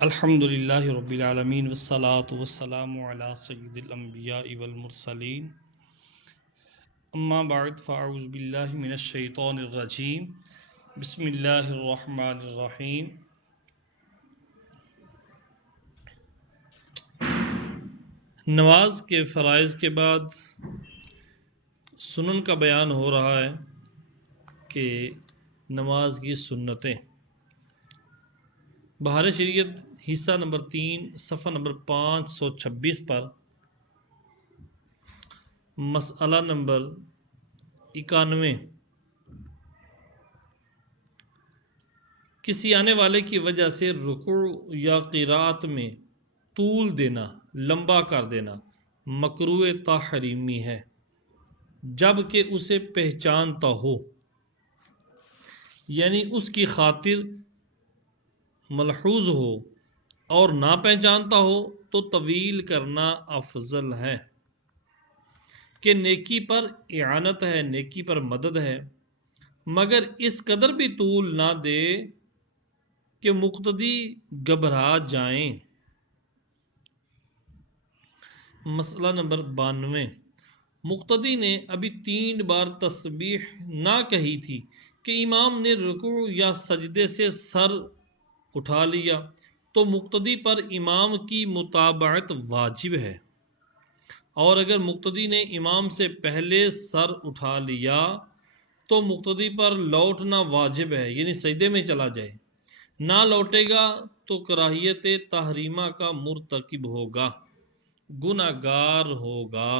الحمد للہ رب العالمین والصلاة والسلام علی سید الانبیاء والمرسلین اما بعد فاعوذ باللہ من الشیطان الرجیم بسم اللہ الرحمن الرحیم نماز کے فرائض کے بعد سنن کا بیان ہو رہا ہے کہ نماز کی سنتیں بہار شریعت حصہ نمبر 3 صفحہ نمبر 526 پر مسئلہ نمبر 91 کسی آنے والے کی وجہ سے رکوع یا قرات میں طول دینا، لمبا کر دینا مکروہ تحریمی ہے جب کہ اسے پہچانتا ہو، یعنی اس کی خاطر ملحوظ ہو، اور نہ پہچانتا ہو تو طویل کرنا افضل ہے کہ نیکی پر اعانت ہے، نیکی پر مدد ہے، مگر اس قدر بھی طول نہ دے کہ مقتدی گھبرا جائیں۔ مسئلہ نمبر 92 مقتدی نے ابھی 3 بار تسبیح نہ کہی تھی کہ امام نے رکوع یا سجدے سے سر اٹھا لیا تو مقتدی پر امام کی متابعت واجب ہے، اور اگر مقتدی نے امام سے پہلے سر اٹھا لیا تو مقتدی پر لوٹنا واجب ہے، یعنی سجدے میں چلا جائے، نہ لوٹے گا تو کراہیت تحریمہ کا مرتکب ہوگا، گناہگار ہوگا۔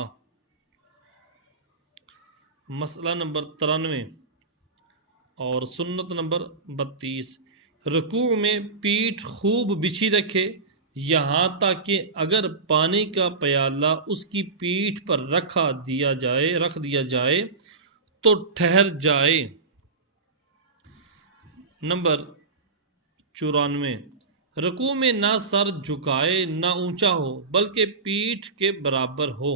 مسئلہ نمبر 93 اور سنت نمبر 32 رکوع میں پیٹھ خوب بچھی رکھے، یہاں تک کہ اگر پانی کا پیالہ اس کی پیٹھ پر رکھ دیا جائے تو ٹھہر جائے۔ نمبر 94 رکوع میں نہ سر جھکائے نہ اونچا ہو بلکہ پیٹھ کے برابر ہو۔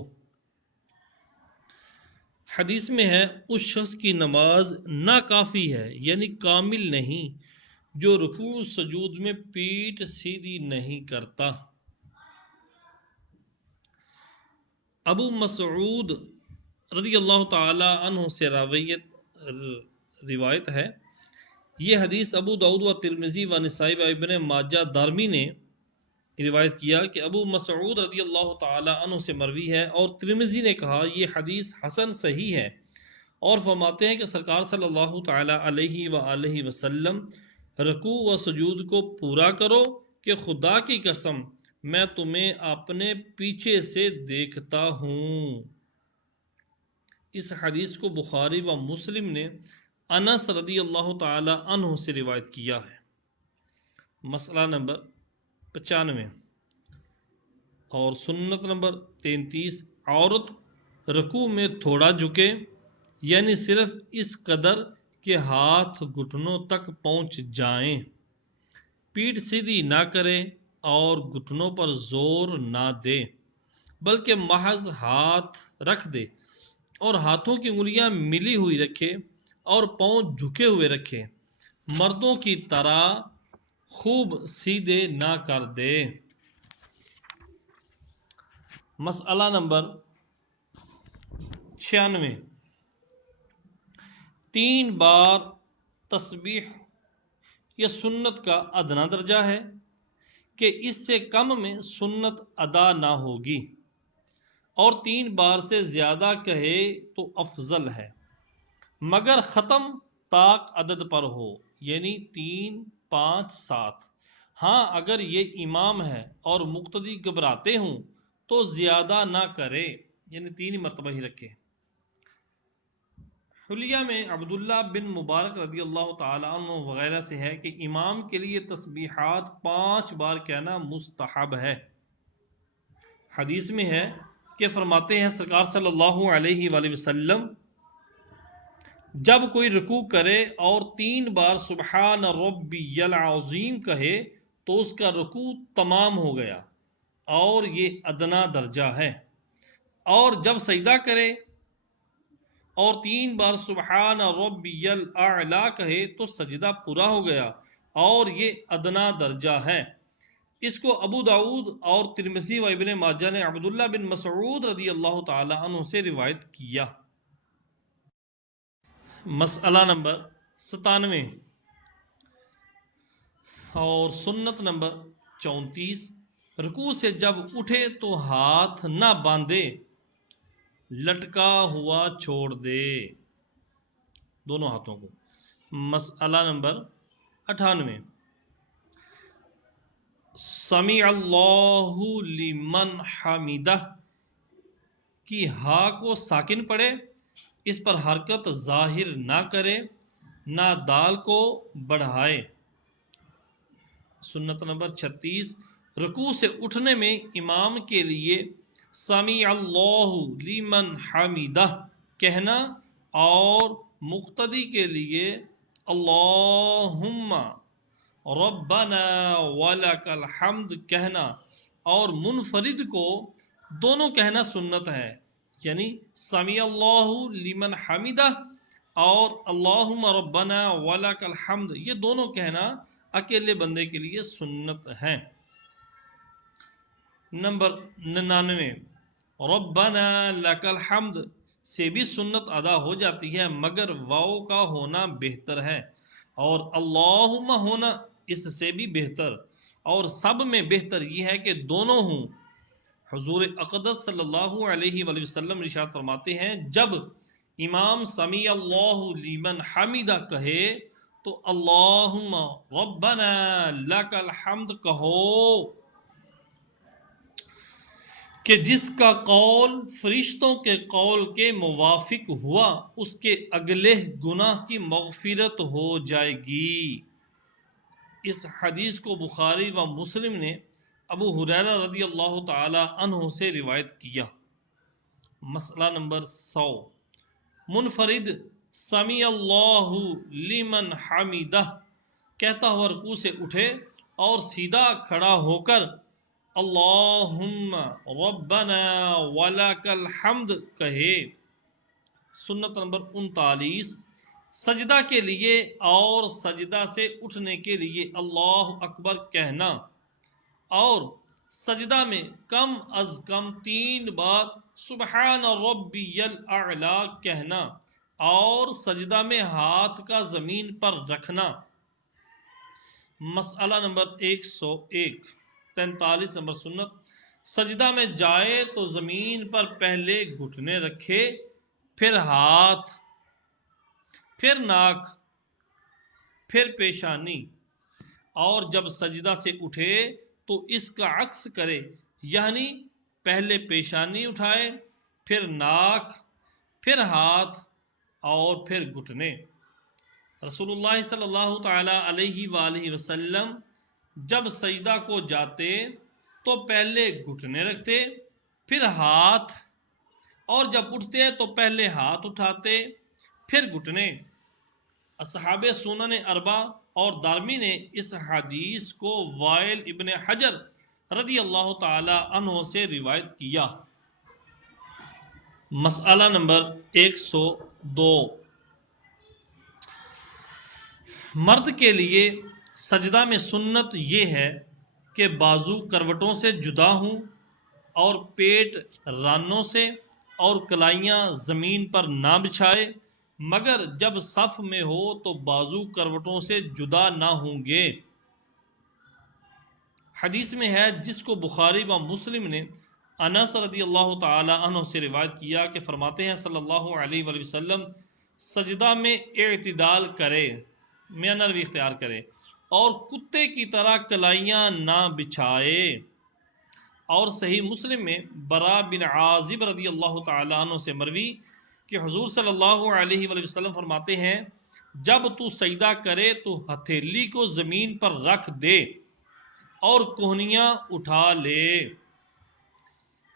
حدیث میں ہے اس شخص کی نماز ناکافی ہے، یعنی کامل نہیں، جو رکوع سجود میں پیٹھ سیدھی نہیں کرتا۔ ابو مسعود رضی اللہ تعالی عنہ سے روایت ہے، یہ حدیث ابو داؤد و ترمذی و نسائی و ابن ماجہ دارمی نے روایت کیا کہ ابو مسعود رضی اللہ تعالی عنہ سے مروی ہے، اور ترمذی نے کہا یہ حدیث حسن صحیح ہے، اور فرماتے ہیں کہ سرکار صلی اللہ تعالی علیہ وآلہ وسلم رکوع و سجود کو پورا کرو کہ خدا کی قسم میں تمہیں اپنے پیچھے سے دیکھتا ہوں۔ اس حدیث کو بخاری و مسلم نے انس رضی اللہ تعالی عنہ سے روایت کیا ہے۔ مسئلہ نمبر 95 اور سنت نمبر 33 عورت رکوع میں تھوڑا جھکے، یعنی صرف اس قدر کہ ہاتھ گھٹنوں تک پہنچ جائیں، پیٹھ سیدھی نہ کرے اور گھٹنوں پر زور نہ دے، بلکہ محض ہاتھ رکھ دے اور ہاتھوں کی انگلیاں ملی ہوئی رکھے اور پاؤں جھکے ہوئے رکھے، مردوں کی طرح خوب سیدھے نہ کر دے۔ مسئلہ نمبر 96 3 بار تسبیح یہ سنت کا ادنا درجہ ہے کہ اس سے کم میں سنت ادا نہ ہوگی، اور 3 بار سے زیادہ کہے تو افضل ہے، مگر ختم طاق عدد پر ہو، یعنی 3 5 7۔ ہاں اگر یہ امام ہے اور مقتدی گھبراتے ہوں تو زیادہ نہ کرے، یعنی 3 مرتبہ ہی رکھے۔ حلیہ میں عبداللہ بن مبارک رضی اللہ تعالی عنہ وغیرہ سے ہے کہ امام کے لیے تسبیحات 5 بار کہنا مستحب ہے۔ حدیث میں ہے کہ فرماتے ہیں سرکار صلی اللہ علیہ وآلہ وسلم جب کوئی رکوع کرے اور 3 بار سبحان ربی العظیم کہے تو اس کا رکوع تمام ہو گیا، اور یہ ادنا درجہ ہے، اور جب سجدہ کرے اور 3 بار سبحان ربی الاعلی کہے تو سجدہ پورا ہو گیا، اور یہ ادنا درجہ ہے۔ اس کو ابو داؤد اور ترمذی و ابن ماجہ نے عبداللہ بن مسعود رضی اللہ تعالی عنہ سے روایت کیا۔ مسئلہ نمبر 97 اور سنت نمبر 34، رکوع سے جب اٹھے تو ہاتھ نہ باندھے، لٹکا ہوا چھوڑ دے دونوں ہاتھوں کو۔ مسئلہ نمبر 98، سمیع اللہ لمن حمیدہ کی ہا کو ساکن پڑھے، اس پر حرکت ظاہر نہ کرے، نہ دال کو بڑھائے۔ سنت نمبر 36، رکوع سے اٹھنے میں امام کے لیے سمیع اللہ لمن حمیدہ کہنا اور مقتدی کے لیے اللہم ربنا ولک الحمد کہنا، اور منفرد کو دونوں کہنا سنت ہے، یعنی سمیع اللہ لمن حمیدہ اور اللہم ربنا ولک الحمد، یہ دونوں کہنا اکیلے بندے کے لیے سنت ہے۔ نمبر 99، ربنا لک الحمد سے بھی سنت ادا ہو جاتی ہے مگر واو کا ہونا بہتر ہے، اور اللہم ہونا اس سے بھی بہتر، اور سب میں بہتر یہ ہے کہ دونوں ہوں۔ حضور اقدس صلی اللہ علیہ وآلہ وسلم ارشاد فرماتے ہیں، جب امام سمیع اللہ لمن حمیدہ کہے تو اللہم ربنا لک الحمد کہو، کہ جس کا قول فرشتوں کے قول کے موافق ہوا اس کے اگلے گناہ کی مغفرت ہو جائے گی۔ اس حدیث کو بخاری و مسلم نے ابو ہریرہ رضی اللہ تعالی عنہ سے روایت کیا۔ مسئلہ نمبر 100، منفرد سمیع اللہ لمن حمیدہ کہتا ہوا رکوع سے اٹھے اور سیدھا کھڑا ہو کر اللہم ربنا ولک الحمد کہے۔ سنت نمبر 39، سجدہ کے لیے اور سجدہ سے اٹھنے کے لیے اللہ اکبر کہنا، اور سجدہ میں کم از کم 3 بار سبحان ربی الاعلی کہنا، اور سجدہ میں ہاتھ کا زمین پر رکھنا۔ مسئلہ نمبر 101، 43 نمبر سنت، سجدہ میں جائے تو زمین پر پہلے گھٹنے رکھے، پھر ہاتھ، پھر ناک، پھر پیشانی، اور جب سجدہ سے اٹھے تو اس کا عکس کرے، یعنی پہلے پیشانی اٹھائے، پھر ناک، پھر ہاتھ اور پھر گھٹنے۔ رسول اللہ صلی اللہ تعالی علیہ وآلہ وسلم جب سجدہ کو جاتے تو پہلے گھٹنے رکھتے، پھر ہاتھ، اور جب اٹھتے تو پہلے ہاتھ اٹھاتے پھر گھٹنے۔ اصحاب سنن اربع اور دارمی نے اس حدیث کو وائل ابن حجر رضی اللہ تعالی عنہ سے روایت کیا۔ مسئلہ نمبر 102، مرد کے لیے سجدہ میں سنت یہ ہے کہ بازو کروٹوں سے جدا ہوں اور پیٹ رانوں سے اور کلائیاں زمین پر نہ بچھائے، مگر جب صف میں ہو تو بازو کروٹوں سے جدا نہ ہوں گے۔ حدیث میں ہے، جس کو بخاری و مسلم نے انس رضی اللہ تعالی عنہ سے روایت کیا کہ فرماتے ہیں صلی اللہ علیہ وآلہ وسلم سجدہ میں اعتدال کرے، میانہ روی اختیار کرے، اور کتے کی طرح کلائیاں نہ بچھائے۔ اور صحیح مسلم میں برا بن عازب رضی اللہ تعالی عنہ سے مروی کہ حضور صلی اللہ علیہ وآلہ وسلم فرماتے ہیں، جب تو سجدہ کرے تو ہتھیلی کو زمین پر رکھ دے اور کوہنیاں اٹھا لے۔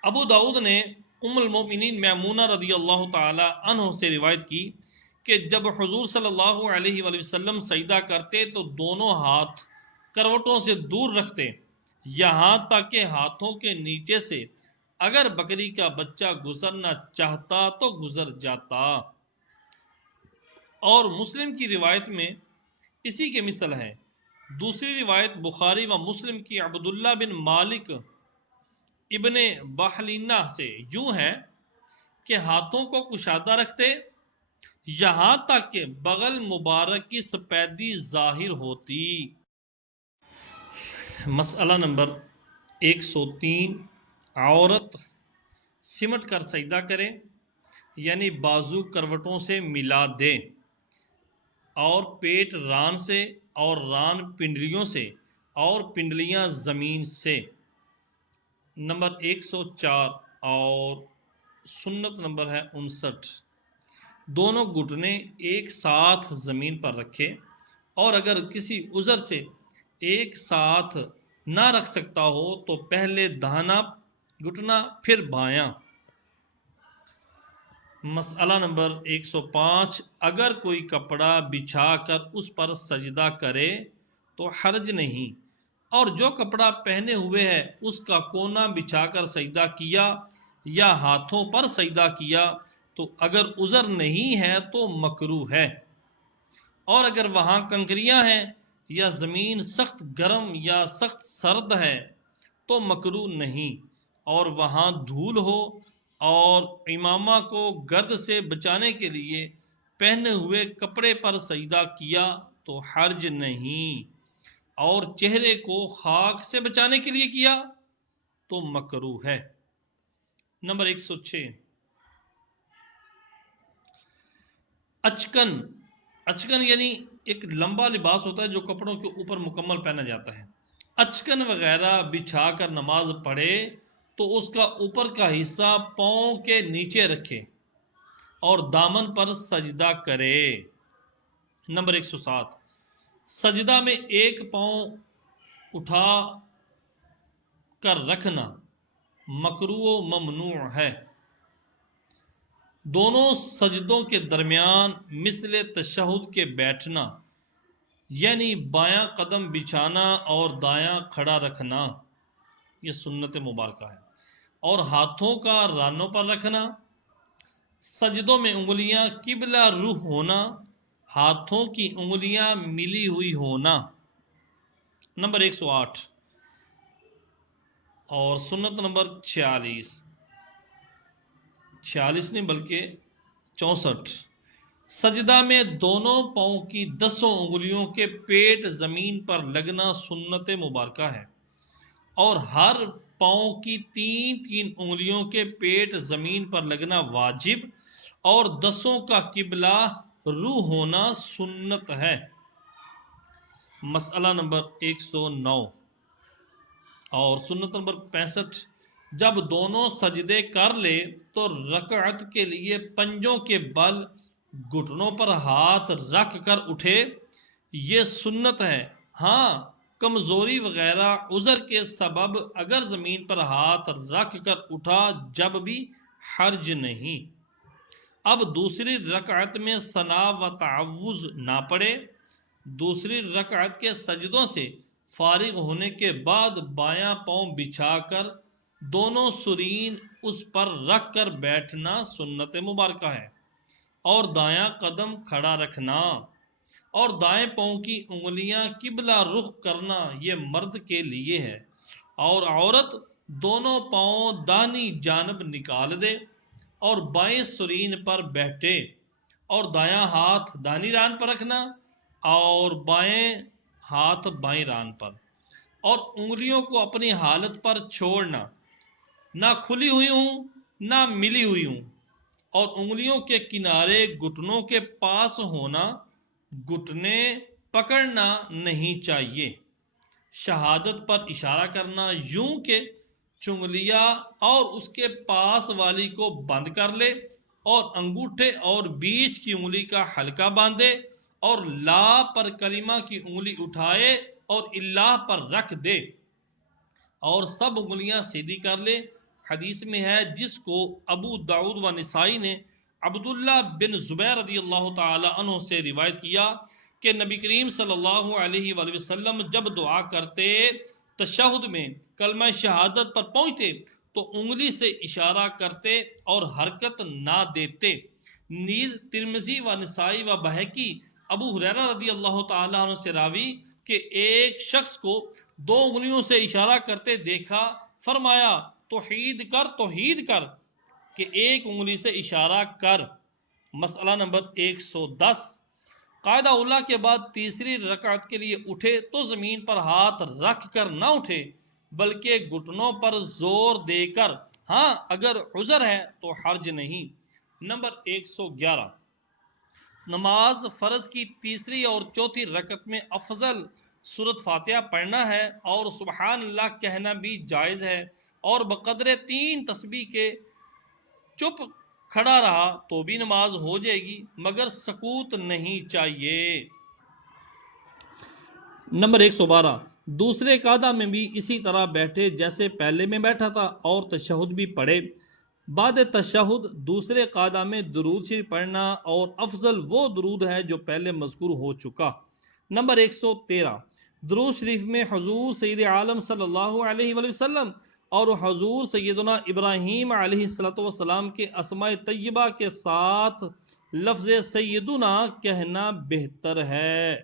ابو داؤد نے ام المؤمنین میمونہ رضی اللہ تعالی عنہ سے روایت کی کہ جب حضور صلی اللہ علیہ وآلہ وسلم سجدہ کرتے تو دونوں ہاتھ کروٹوں سے دور رکھتے، یہاں تک کہ ہاتھوں کے نیچے سے اگر بکری کا بچہ گزرنا چاہتا تو گزر جاتا۔ اور مسلم کی روایت میں اسی کے مثل ہے، دوسری روایت بخاری و مسلم کی عبداللہ بن مالک ابن بحلینہ سے یوں ہے کہ ہاتھوں کو کشادہ رکھتے یہاں تک کہ بغل مبارک کی سپیدی ظاہر ہوتی۔ مسئلہ نمبر 103، عورت سمٹ کر سجدہ کرے یعنی بازو کروٹوں سے ملا دے اور پیٹ ران سے اور ران پنڈلیوں سے اور پنڈلیاں زمین سے۔ نمبر 104 اور سنت نمبر ہے 59، دونوں گھٹنے ایک ساتھ زمین پر رکھے اور اگر کسی عذر سے ایک ساتھ نہ رکھ سکتا ہو تو پہلے داہنا گھٹنا پھر بایاں۔ مسئلہ نمبر 105، اگر کوئی کپڑا بچھا کر اس پر سجدہ کرے تو حرج نہیں، اور جو کپڑا پہنے ہوئے ہے اس کا کونا بچھا کر سجدہ کیا یا ہاتھوں پر سجدہ کیا تو اگر عذر نہیں ہے تو مکروہ ہے، اور اگر وہاں کنکریاں ہیں یا زمین سخت گرم یا سخت سرد ہے تو مکروہ نہیں، اور وہاں دھول ہو اور امامہ کو گرد سے بچانے کے لیے پہنے ہوئے کپڑے پر سجدہ کیا تو حرج نہیں، اور چہرے کو خاک سے بچانے کے لیے کیا تو مکروہ ہے۔ نمبر 106، اچکن یعنی ایک لمبا لباس ہوتا ہے جو کپڑوں کے اوپر مکمل پہنا جاتا ہے۔ اچکن وغیرہ بچھا کر نماز پڑھے تو اس کا اوپر کا حصہ پاؤں کے نیچے رکھے اور دامن پر سجدہ کرے۔ نمبر 107، سجدہ میں ایک پاؤں اٹھا کر رکھنا مکروہ و ممنوع ہے۔ دونوں سجدوں کے درمیان مثل تشہد کے بیٹھنا یعنی بایاں قدم بچھانا اور دایاں کھڑا رکھنا یہ سنت مبارکہ ہے، اور ہاتھوں کا رانوں پر رکھنا، سجدوں میں انگلیاں قبلہ رخ ہونا، ہاتھوں کی انگلیاں ملی ہوئی ہونا۔ نمبر 108 اور سنت نمبر 46 نہیں بلکہ 64، سجدہ میں دونوں پاؤں کی 10 انگلیوں کے پیٹ زمین پر لگنا سنت مبارکہ ہے، اور ہر پاؤں کی 3 انگلیوں کے پیٹ زمین پر لگنا واجب اور 10 کا قبلہ رخ ہونا سنت ہے۔ مسئلہ نمبر 109 اور سنت نمبر 65، جب دونوں سجدے کر لے تو رکعت کے لیے پنجوں کے بل گھٹنوں پر ہاتھ رکھ کر اٹھے، یہ سنت ہے۔ ہاں کمزوری وغیرہ عذر کے سبب اگر زمین پر ہاتھ رکھ کر اٹھا جب بھی حرج نہیں۔ اب دوسری رکعت میں ثنا و تعوذ نہ پڑھے، دوسری رکعت کے سجدوں سے فارغ ہونے کے بعد بایاں پاؤں بچھا کر دونوں سرین اس پر رکھ کر بیٹھنا سنت مبارکہ ہے، اور دایاں قدم کھڑا رکھنا اور دائیں پاؤں کی انگلیاں قبلہ رخ کرنا یہ مرد کے لیے ہے، اور عورت دونوں پاؤں داہنی جانب نکال دے اور بائیں سرین پر بیٹھے، اور دایاں ہاتھ داہنی ران پر رکھنا اور بائیں ہاتھ بائیں ران پر، اور انگلیوں کو اپنی حالت پر چھوڑنا، نہ کھلی ہوئی ہوں نہ ملی ہوئی ہوں، اور انگلیوں کے کنارے گھٹنوں کے پاس ہونا، گھٹنے پکڑنا نہیں چاہیے۔ شہادت پر اشارہ کرنا یوں کہ چنگلیا اور اس کے پاس والی کو بند کر لے اور انگوٹھے اور بیچ کی انگلی کا حلقہ باندھے اور لا پر کلمہ کی انگلی اٹھائے اور اللہ پر رکھ دے اور سب انگلیاں سیدھی کر لے۔ حدیث میں ہے جس کو ابو داؤد و نسائی نے عبداللہ بن زبیر رضی اللہ تعالی عنہ سے روایت کیا کہ نبی کریم صلی اللہ علیہ وآلہ وسلم جب دعا کرتے تشہد میں کلمہ شہادت پر پہنچتے تو انگلی سے اشارہ کرتے اور حرکت نہ دیتے۔ نیز ترمذی و نسائی و بہقی ابو ہریرہ رضی اللہ تعالی عنہ سے راوی کہ ایک شخص کو 2 انگلیوں سے اشارہ کرتے دیکھا، فرمایا توحید کر کہ ایک انگلی سے اشارہ کر۔ مسئلہ نمبر 110، قاعدہ اولیٰ کے بعد تیسری رکعت کے لیے اٹھے تو زمین پر ہاتھ رکھ کر نہ اٹھے بلکہ گھٹنوں پر زور دے کر، ہاں اگر عذر ہے تو حرج نہیں۔ نمبر 111، نماز فرض کی تیسری اور چوتھی رکعت میں افضل سورۃ فاتحہ پڑھنا ہے اور سبحان اللہ کہنا بھی جائز ہے، اور بقدر 3 تسبیح کے چپ کھڑا رہا تو بھی نماز ہو جائے گی، مگر سکوت نہیں چاہیے۔ نمبر 112، دوسرے قعدہ میں بھی اسی طرح بیٹھے جیسے پہلے میں بیٹھا تھا اور تشہد بھی پڑھے۔ بعد تشہد دوسرے قعدہ میں درود شریف پڑھنا اور افضل وہ درود ہے جو پہلے مذکور ہو چکا۔ نمبر 113، درود شریف میں حضور سید عالم صلی اللہ علیہ وآلہ وسلم اور حضور سیدنا ابراہیم علیہ السلام کے اسماء طیبہ کے ساتھ لفظ سیدنا کہنا بہتر ہے۔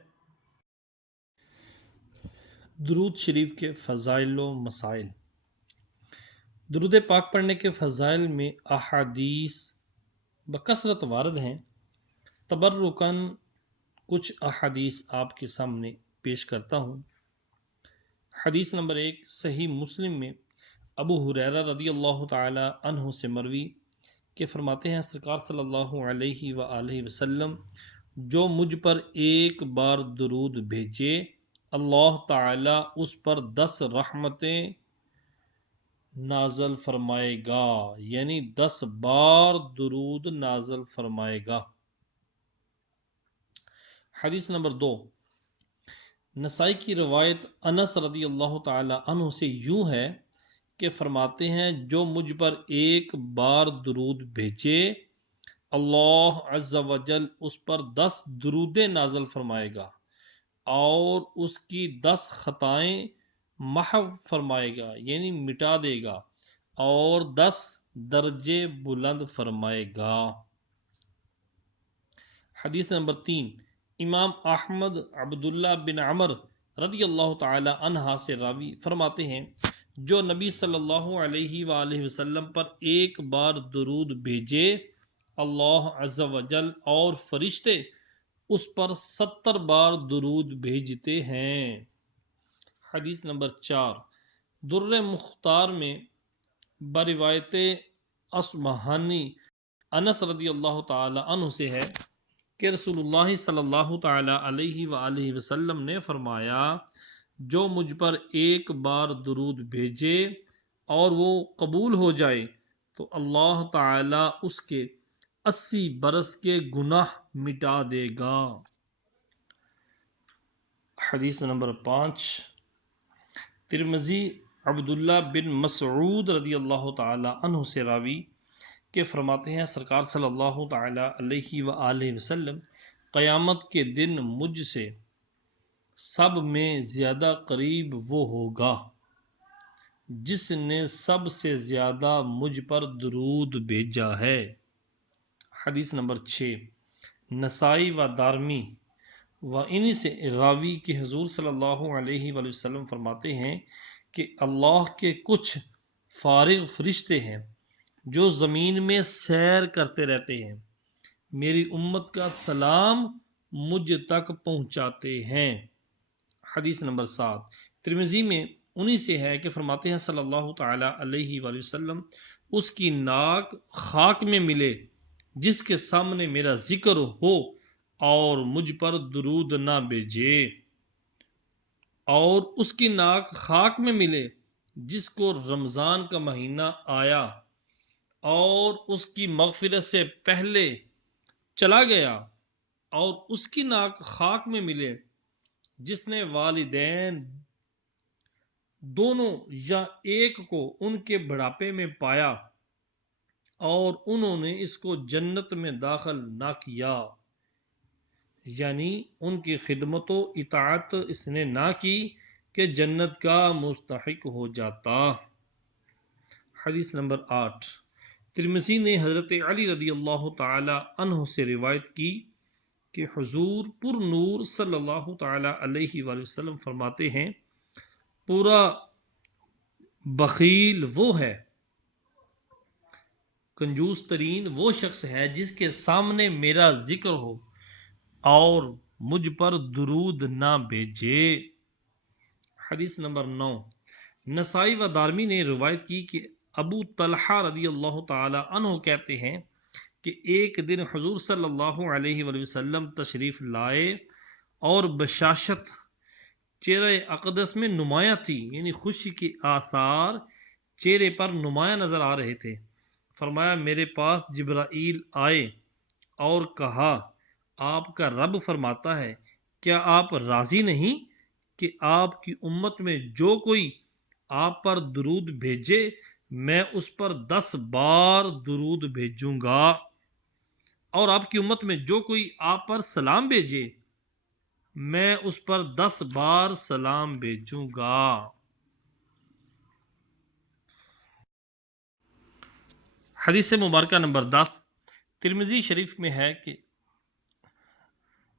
درود شریف کے فضائل و مسائل۔ درود پاک پڑھنے کے فضائل میں احادیث بکثرت وارد ہیں۔ تبرکاً کچھ احادیث آپ کے سامنے پیش کرتا ہوں۔ حدیث نمبر 1، صحیح مسلم میں ابو ہریرہ رضی اللہ تعالی عنہ سے مروی کہ فرماتے ہیں سرکار صلی اللہ علیہ وآلہ وسلم، جو مجھ پر ایک بار درود بھیجے اللہ تعالی اس پر 10 رحمتیں نازل فرمائے گا، یعنی 10 بار درود نازل فرمائے گا۔ حدیث نمبر 2، نسائی کی روایت انس رضی اللہ تعالی عنہ سے یوں ہے کہ فرماتے ہیں جو مجھ پر ایک بار درود بھیجے اللہ عز و جل اس پر 10 درودیں نازل فرمائے گا اور اس کی 10 خطائیں محو فرمائے گا، یعنی مٹا دے گا، اور 10 درجے بلند فرمائے گا۔ حدیث نمبر 3، امام احمد عبداللہ بن عمر رضی اللہ تعالی عنہ سے راوی فرماتے ہیں جو نبی صلی اللہ علیہ وآلہ وسلم پر ایک بار درود بھیجے اللہ عز و جل اور فرشتے اس پر 70 بار درود بھیجتے ہیں۔ حدیث نمبر 4، در مختار میں بروایت اصبہانی انس رضی اللہ تعالی عنہ سے ہے کہ رسول اللہ صلی اللہ تعالی علیہ وآلہ وسلم نے فرمایا جو مجھ پر ایک بار درود بھیجے اور وہ قبول ہو جائے تو اللہ تعالی اس کے 80 برس کے گناہ مٹا دے گا۔ حدیث نمبر 5، ترمذی عبداللہ بن مسعود رضی اللہ تعالی عنہ سے راوی کہ فرماتے ہیں سرکار صلی اللہ تعالی علیہ وآلہ وسلم قیامت کے دن مجھ سے سب میں زیادہ قریب وہ ہوگا جس نے سب سے زیادہ مجھ پر درود بھیجا ہے۔ حدیث نمبر 6، نسائی و دارمی و انہی سے راوی کہ حضور صلی اللہ علیہ وآلہ وسلم فرماتے ہیں کہ اللہ کے کچھ فارغ فرشتے ہیں جو زمین میں سیر کرتے رہتے ہیں، میری امت کا سلام مجھ تک پہنچاتے ہیں۔ حدیث نمبر 7، ترمذی میں انہی سے ہے کہ فرماتے ہیں صلی اللہ تعالی علیہ وآلہ وسلم اس کی ناک خاک میں ملے جس کے سامنے میرا ذکر ہو اور مجھ پر درود نہ بھیجے، اور اس کی ناک خاک میں ملے جس کو رمضان کا مہینہ آیا اور اس کی مغفرت سے پہلے چلا گیا، اور اس کی ناک خاک میں ملے جس نے والدین دونوں یا ایک کو ان کے بڑھاپے میں پایا اور انہوں نے اس کو جنت میں داخل نہ کیا، یعنی ان کی خدمت و اطاعت اس نے نہ کی کہ جنت کا مستحق ہو جاتا۔ حدیث نمبر 8، ترمذی نے حضرت علی رضی اللہ تعالی عنہ سے روایت کی کہ حضور پر نور صلی اللہ تعالی علیہ وآلہ وسلم فرماتے ہیں پورا بخیل وہ ہے، کنجوس ترین وہ شخص ہے جس کے سامنے میرا ذکر ہو اور مجھ پر درود نہ بھیجے۔ حدیث نمبر 9، نسائی و دارمی نے روایت کی کہ ابو طلحہ رضی اللہ تعالی عنہ کہتے ہیں کہ ایک دن حضور صلی اللہ علیہ وآلہ وسلم تشریف لائے اور بشاشت چہرہ اقدس میں نمایاں تھی، یعنی خوشی کے آثار چہرے پر نمایاں نظر آ رہے تھے۔ فرمایا میرے پاس جبرائیل آئے اور کہا آپ کا رب فرماتا ہے کیا آپ راضی نہیں کہ آپ کی امت میں جو کوئی آپ پر درود بھیجے میں اس پر 10 بار درود بھیجوں گا، اور آپ کی امت میں جو کوئی آپ پر سلام بھیجے میں اس پر 10 بار سلام بھیجوں گا۔ حدیث مبارکہ نمبر 10، ترمذی شریف میں ہے کہ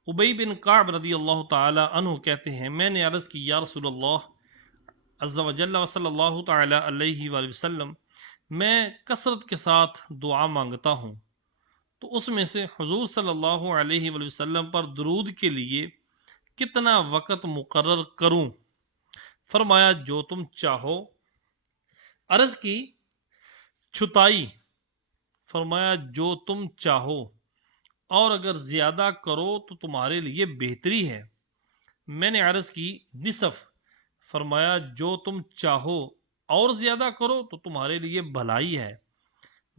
ابی بن کعب رضی اللہ تعالی عنہ کہتے ہیں میں نے عرض کی یا رسول اللہ عز و جل و صلی اللہ تعالی علیہ وآلہ وسلم میں کثرت کے ساتھ دعا مانگتا ہوں تو اس میں سے حضور صلی اللہ علیہ وآلہ وسلم پر درود کے لیے کتنا وقت مقرر کروں؟ فرمایا جو تم چاہو۔ عرض کی چھتائی؟ فرمایا جو تم چاہو، اور اگر زیادہ کرو تو تمہارے لیے بہتری ہے۔ میں نے عرض کی نصف؟ فرمایا جو تم چاہو اور زیادہ کرو تو تمہارے لیے بھلائی ہے۔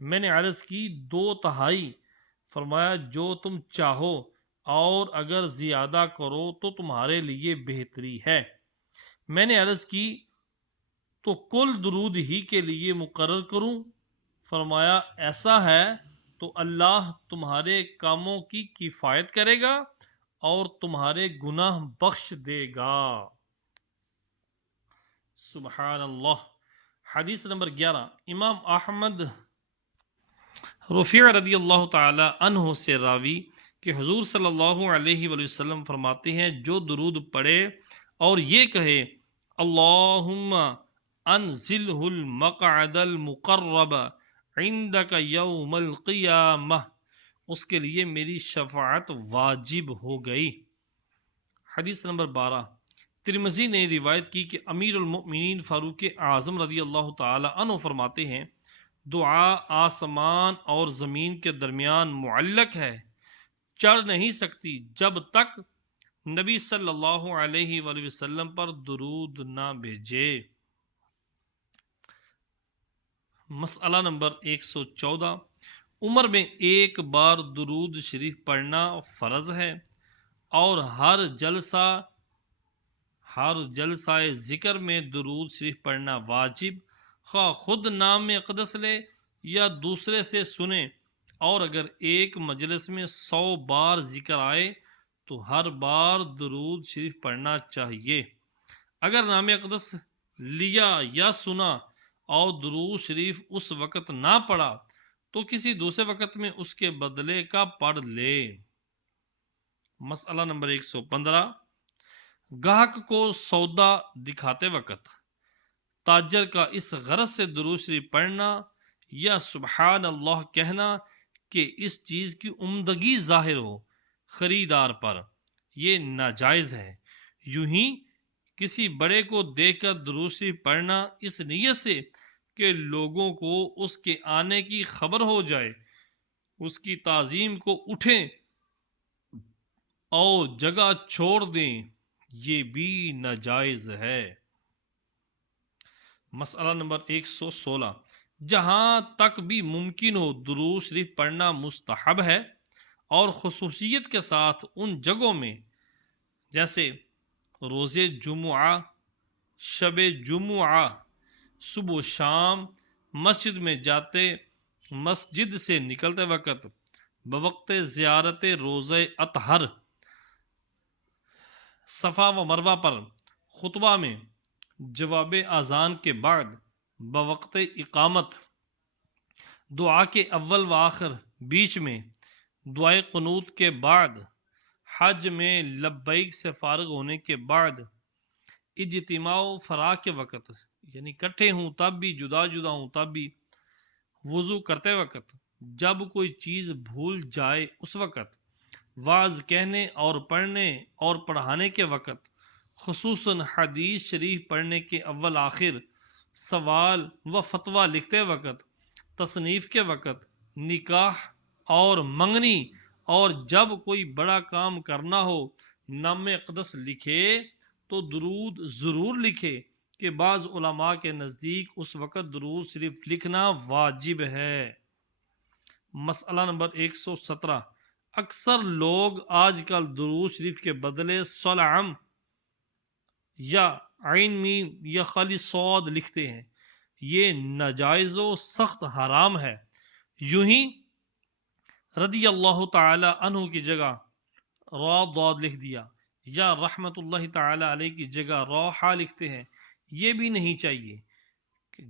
میں نے عرض کی 2/3؟ فرمایا جو تم چاہو اور اگر زیادہ کرو تو تمہارے لیے بہتری ہے۔ میں نے عرض کی تو کل درود ہی کے لیے مقرر کروں؟ فرمایا ایسا ہے تو اللہ تمہارے کاموں کی کفایت کرے گا اور تمہارے گناہ بخش دے گا۔ سبحان اللہ۔ حدیث نمبر 11، امام احمد رفیع رضی اللہ تعالی عنہ سے راوی کہ حضور صلی اللہ علیہ وآلہ وسلم فرماتے ہیں جو درود پڑھے اور یہ کہے اللہم انزلہ المقعد المقرب عندک یوم القیامہ، اس کے لیے میری شفاعت واجب ہو گئی۔ حدیث نمبر 12، ترمذی نے روایت کی کہ امیر المؤمنین فاروق اعظم رضی اللہ تعالی عنہ فرماتے ہیں دعا آسمان اور زمین کے درمیان معلق ہے، چڑھ نہیں سکتی جب تک نبی صلی اللہ علیہ وآلہ وسلم پر درود نہ بھیجے۔ مسئلہ نمبر 114، عمر میں ایک بار درود شریف پڑھنا فرض ہے اور ہر جلسہ ذکر میں درود شریف پڑھنا واجب، خواہ خود نام اقدس لے یا دوسرے سے سنے، اور اگر ایک مجلس میں 100 بار ذکر آئے تو ہر بار درود شریف پڑھنا چاہیے۔ اگر نام اقدس لیا یا سنا اور درود شریف اس وقت نہ پڑھا تو کسی دوسرے وقت میں اس کے بدلے کا پڑھ لے۔ مسئلہ نمبر 115، گاہک کو سودا دکھاتے وقت تاجر کا اس غرض سے درود شریف پڑھنا یا سبحان اللہ کہنا کہ اس چیز کی عمدگی ظاہر ہو خریدار پر، یہ ناجائز ہے۔ یوں ہی کسی بڑے کو دیکھ کر درود شریف پڑھنا اس نیت سے کہ لوگوں کو اس کے آنے کی خبر ہو جائے، اس کی تعظیم کو اٹھیں اور جگہ چھوڑ دیں، یہ بھی ناجائز ہے۔ مسئلہ نمبر 116، جہاں تک بھی ممکن ہو درود شریف پڑھنا مستحب ہے، اور خصوصیت کے ساتھ ان جگہوں میں جیسے روز جمعہ، شب جمعہ، صبح و شام، مسجد میں جاتے، مسجد سے نکلتے وقت، بوقت زیارت روزہ اطہر، صفا و مروہ پر، خطبہ میں، جواب اذان کے بعد، بوقت اقامت، دعا کے اول و آخر، بیچ میں، دعائے قنوت کے بعد، حج میں لبیک سے فارغ ہونے کے بعد اجتماع و فراغ کے وقت، یعنی کٹھے ہوں تب بھی، جدا جدا ہوں تب بھی، وضو کرتے وقت، جب کوئی چیز بھول جائے اس وقت، واعظ کہنے اور پڑھنے اور پڑھانے کے وقت، خصوصاً حدیث شریف پڑھنے کے اول آخر، سوال و فتویٰ لکھتے وقت، تصنیف کے وقت، نکاح اور منگنی، اور جب کوئی بڑا کام کرنا ہو، نام اقدس لکھے تو درود ضرور لکھے کہ بعض علماء کے نزدیک اس وقت درود صرف لکھنا واجب ہے۔ مسئلہ نمبر 117، اکثر لوگ آج کل درود شریف کے بدلے سلام یا عین میم یا خالی صاد لکھتے ہیں، یہ ناجائز و سخت حرام ہے۔ یوں ہی رضی اللہ تعالی عنہ کی جگہ را ضاد لکھ دیا، یا رحمت اللہ تعالی علیہ کی جگہ را حا لکھتے ہیں، یہ بھی نہیں چاہیے۔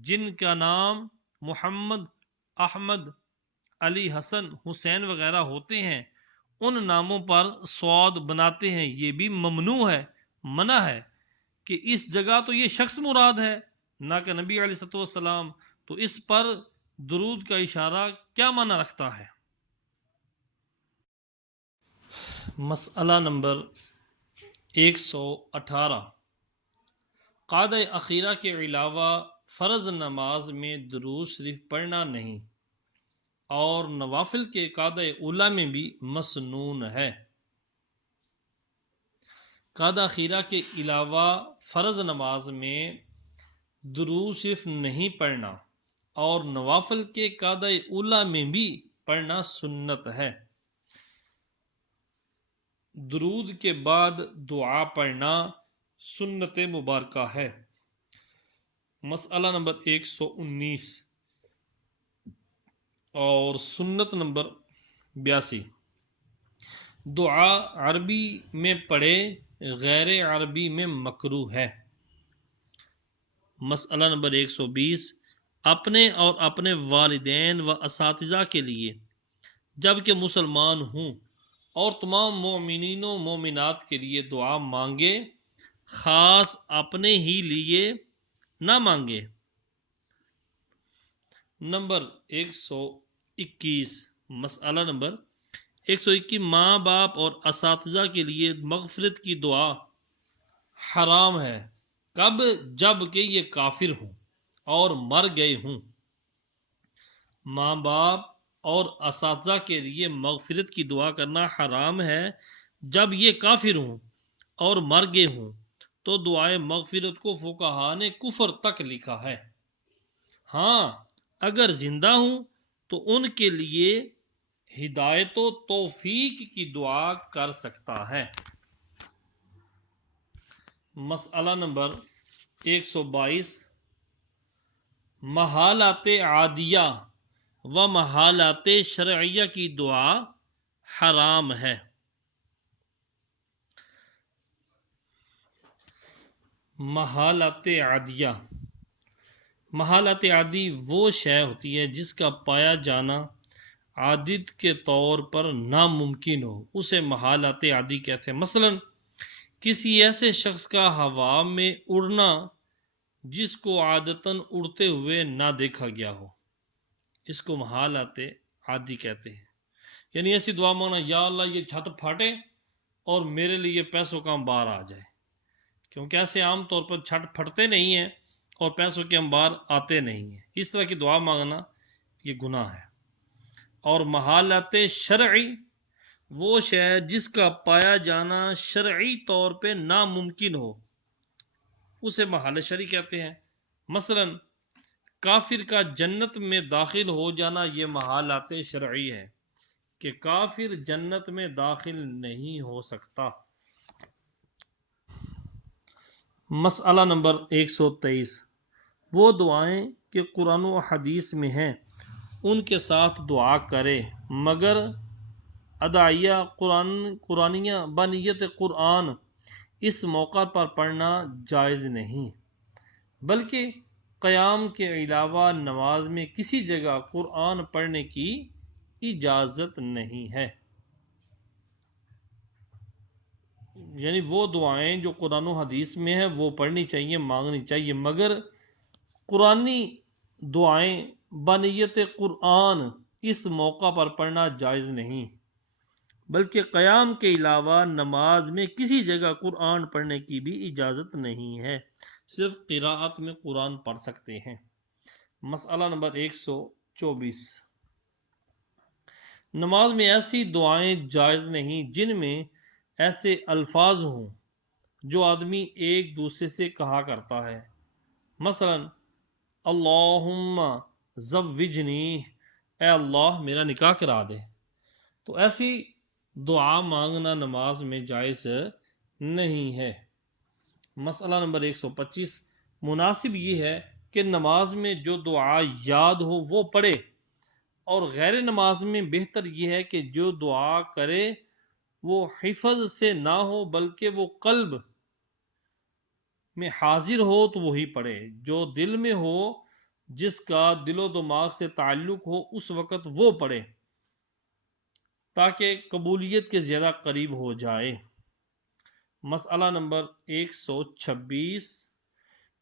جن کا نام محمد، احمد، علی، حسن، حسین وغیرہ ہوتے ہیں، ان ناموں پر صاد بناتے ہیں، یہ بھی ممنوع ہے، منع ہے کہ اس جگہ تو یہ شخص مراد ہے نہ کہ نبی علیہ الصلوۃ والسلام، تو اس پر درود کا اشارہ کیا معنی رکھتا ہے؟ مسئلہ نمبر 118، قعدہ اخیرہ کے علاوہ فرض نماز میں درود شریف پڑھنا نہیں، اور نوافل کے قعدہ اولیٰ میں بھی مسنون ہے۔ قعدہ اخیرہ کے علاوہ فرض نماز میں درود شریف نہیں پڑھنا، اور نوافل کے قعدہ اولیٰ میں بھی پڑھنا سنت ہے۔ درود کے بعد دعا پڑھنا سنت مبارکہ ہے۔ مسئلہ نمبر 119 اور سنت نمبر 82، دعا عربی میں پڑھے، غیر عربی میں مکروہ ہے۔ مسئلہ نمبر 120، اپنے اور اپنے والدین و اساتذہ کے لیے جبکہ مسلمان ہوں، اور تمام مومنین و مومنات کے لیے دعا مانگے، خاص اپنے ہی لیے نہ مانگے۔ نمبر 121، مسئلہ نمبر 121، ماں باپ اور اساتذہ کے لیے مغفرت کی دعا حرام ہے۔ کب؟ جب کہ یہ کافر ہوں اور مر گئے ہوں۔ ماں باپ اور اساتذہ کے لیے مغفرت کی دعا کرنا حرام ہے جب یہ کافر ہوں اور مر گئے ہوں، تو دعائے مغفرت کو فقہا نے کفر تک لکھا ہے۔ ہاں اگر زندہ ہوں تو ان کے لیے ہدایت و توفیق کی دعا کر سکتا ہے۔ مسئلہ نمبر 122، محالات عادیہ و محالات شرعیہ کی دعا حرام ہے۔ محالات عادیہ، محالات عادی وہ شے ہوتی ہے جس کا پایا جانا عادت کے طور پر ناممکن ہو، اسے محالات عادی کہتے ہیں۔ مثلا کسی ایسے شخص کا ہوا میں اڑنا جس کو عادتاً اڑتے ہوئے نہ دیکھا گیا ہو، اس کو محالات عادی کہتے ہیں۔ یعنی ایسی دعا مانگنا، یا اللہ یہ چھت پھاٹے اور میرے لیے پیسوں کا انبار آ جائے، کیونکہ ایسے عام طور پر چھت پھٹتے نہیں ہیں اور پیسوں کے انبار آتے نہیں ہیں، اس طرح کی دعا مانگنا یہ گناہ ہے۔ اور محالات شرعی وہ شے جس کا پایا جانا شرعی طور پہ ناممکن ہو، اسے محال شرعی کہتے ہیں۔ مثلا کافر کا جنت میں داخل ہو جانا یہ محالات شرعی ہے کہ کافر جنت میں داخل نہیں ہو سکتا۔ مسئلہ نمبر 123، وہ دعائیں کہ قرآن و حدیث میں ہیں ان کے ساتھ دعا کرے، مگر ادعیہ قرآنیہ بنیت قرآن اس موقع پر پڑھنا جائز نہیں، بلکہ قیام کے علاوہ نماز میں کسی جگہ قرآن پڑھنے کی اجازت نہیں ہے۔ یعنی وہ دعائیں جو قرآن و حدیث میں ہیں وہ پڑھنی چاہیے، مانگنی چاہیے، مگر قرآنی دعائیں بنیت قرآن اس موقع پر پڑھنا جائز نہیں، بلکہ قیام کے علاوہ نماز میں کسی جگہ قرآن پڑھنے کی بھی اجازت نہیں ہے، صرف قراءت میں قرآن پڑھ سکتے ہیں۔ مسئلہ نمبر 124، نماز میں ایسی دعائیں جائز نہیں جن میں ایسے الفاظ ہوں جو آدمی ایک دوسرے سے کہا کرتا ہے، مثلا اللہم زوجنی، اے اللہ میرا نکاح کرا دے، تو ایسی دعا مانگنا نماز میں جائز نہیں ہے۔ مسئلہ نمبر 125، مناسب یہ ہے کہ نماز میں جو دعا یاد ہو وہ پڑھے، اور غیر نماز میں بہتر یہ ہے کہ جو دعا کرے وہ حفظ سے نہ ہو بلکہ وہ قلب میں حاضر ہو تو وہی پڑھے، جو دل میں ہو، جس کا دل و دماغ سے تعلق ہو اس وقت وہ پڑھے تاکہ قبولیت کے زیادہ قریب ہو جائے۔ مسئلہ نمبر 126،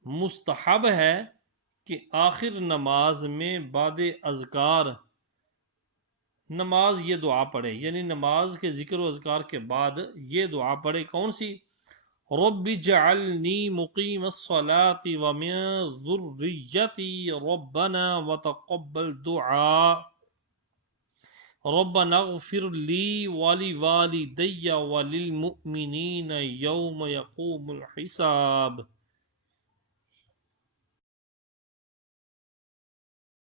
مستحب ہے کہ آخر نماز میں بعد اذکار نماز یہ دعا پڑھے، یعنی نماز کے ذکر و اذکار کے بعد یہ دعا پڑھے، کون سی؟ رب اجعلنی مقیم الصلاة ومن ذریتی ربنا وتقبل دعاء ربنا اغفر لی ولوالدی وللمؤمنین یوم یقوم الحساب۔